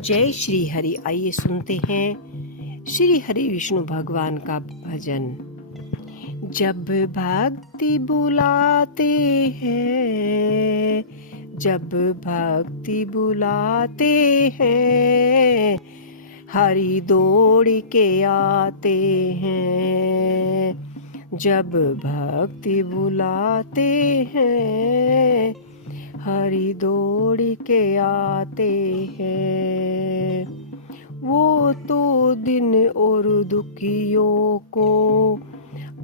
जय श्री हरि। आइए सुनते हैं श्री हरि विष्णु भगवान का भजन। जब भक्ति बुलाते हैं, जब भक्ति बुलाते हैं, हरि दौड़ के आते हैं। जब भक्ति बुलाते हैं, हरि दौड़ के आते हैं। वो तो दिन और दुखियों को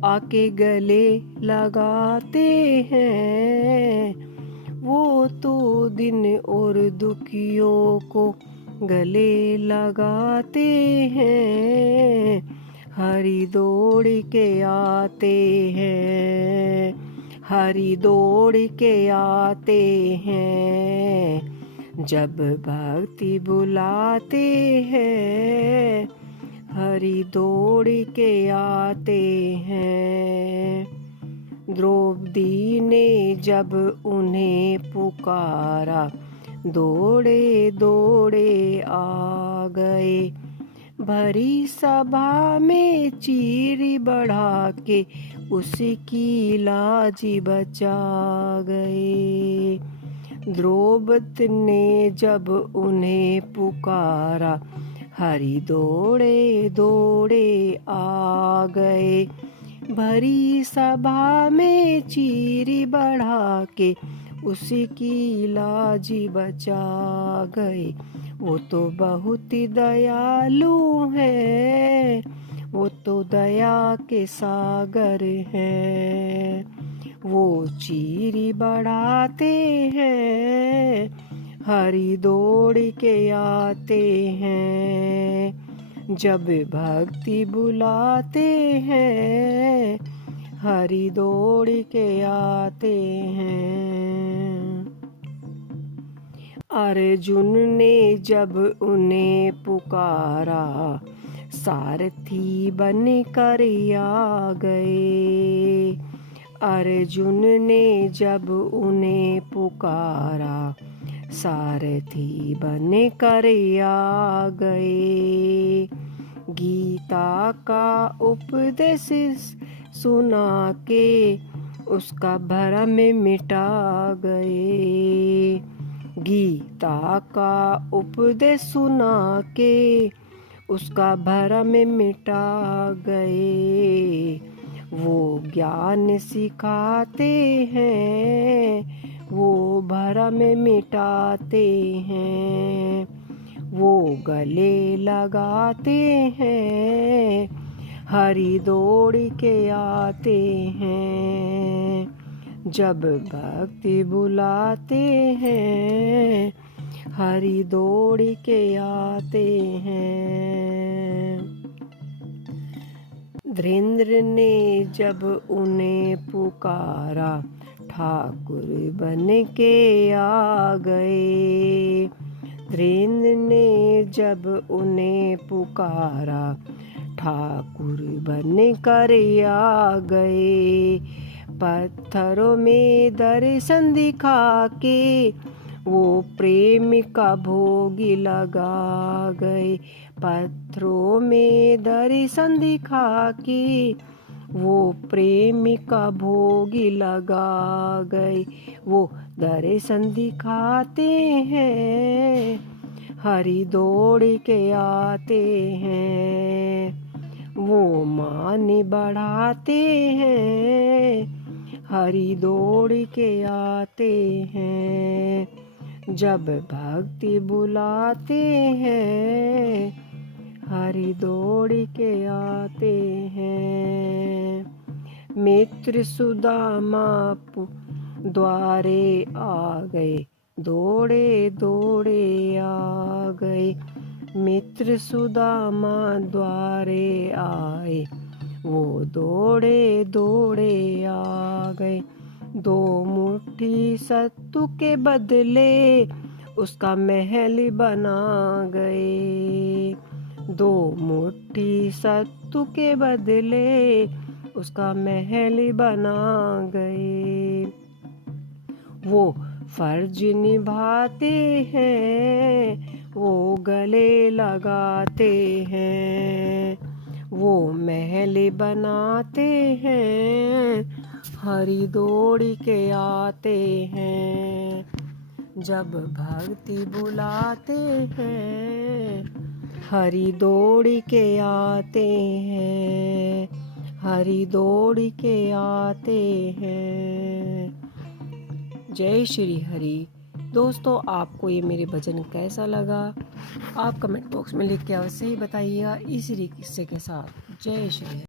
आके गले लगाते हैं। वो तो दिन और दुखियों को गले लगाते हैं, हरि दौड़ के आते हैं, हरि दौड़ के आते हैं। जब भक्ति बुलाते हैं, हरि दौड़ के आते हैं। द्रौपदी ने जब उन्हें पुकारा, दौड़े दौड़े आ गए। भरी सभा में चीर बढ़ा के उसकी लाज बचा गए। द्रौपदी ने जब उन्हें पुकारा, हरि दौड़े दौड़े आ गए। भरी सभा में चीर बढ़ा के उसकी लाज बचा गए। वो तो बहुत ही दयालु है, वो तो दया के सागर है। वो चीरी बढ़ाते हैं, हरि दौड़ के आते हैं। जब भक्ति बुलाते हैं, हरि दौड़ के आते हैं। अर्जुन ने जब उन्हें पुकारा, सारथी बन कर आ गए। अर्जुन ने जब उन्हें पुकारा, सारथी बन कर आ गए। गीता का उपदेश सुना के उसका भरम मिटा गए। गीता का उपदेश सुना के उसका भरम मिटा गए। वो ज्ञान सिखाते हैं, वो भरम मिटाते हैं। वो गले लगाते हैं, हरि दौड़ के आते हैं। जब भक्ति बुलाते हैं, हरि दौड़ के आते हैं। धीरेन्द्र ने जब उन्हें पुकारा, ठाकुर बन के आ गए। धीरेन्द्र ने जब उन्हें पुकारा, ठाकुर बन कर आ गए। पत्थरों में दर्शन दिखा के वो प्रेम का भोग लगा गए। पत्थरों में दर्शन दिखा के वो प्रेम का भोग लगा गए। वो दर्शन दिखाते हैं, हरि दौड़ के आते हैं। वो मान बढ़ाते हैं, हरि दौड़ के आते हैं। जब भक्ति बुलाते हैं, हरि दौड़ के आते हैं। मित्र सुदामा द्वारे आ गए, दौड़े दौड़े आ गए। मित्र सुदामा द्वारे आए, वो दौड़े दौड़े आ गए। दो मुट्ठी सत्तू के बदले उसका महल बना गए। दो मुट्ठी सत्तू के बदले उसका महल बना गए। वो फर्ज निभाते हैं, वो गले लगाते हैं, वो महल बनाते हैं, हरि दौड़ के आते हैं। जब भक्ति बुलाते हैं, हरि दौड़ के आते हैं, हरि दौड़ के आते हैं। जय श्री हरि। दोस्तों, आपको ये मेरे भजन कैसा लगा आप कमेंट बॉक्स में लिख के अवश्य ही बताइएगा इसी किस्से के साथ। जय श्री हरि।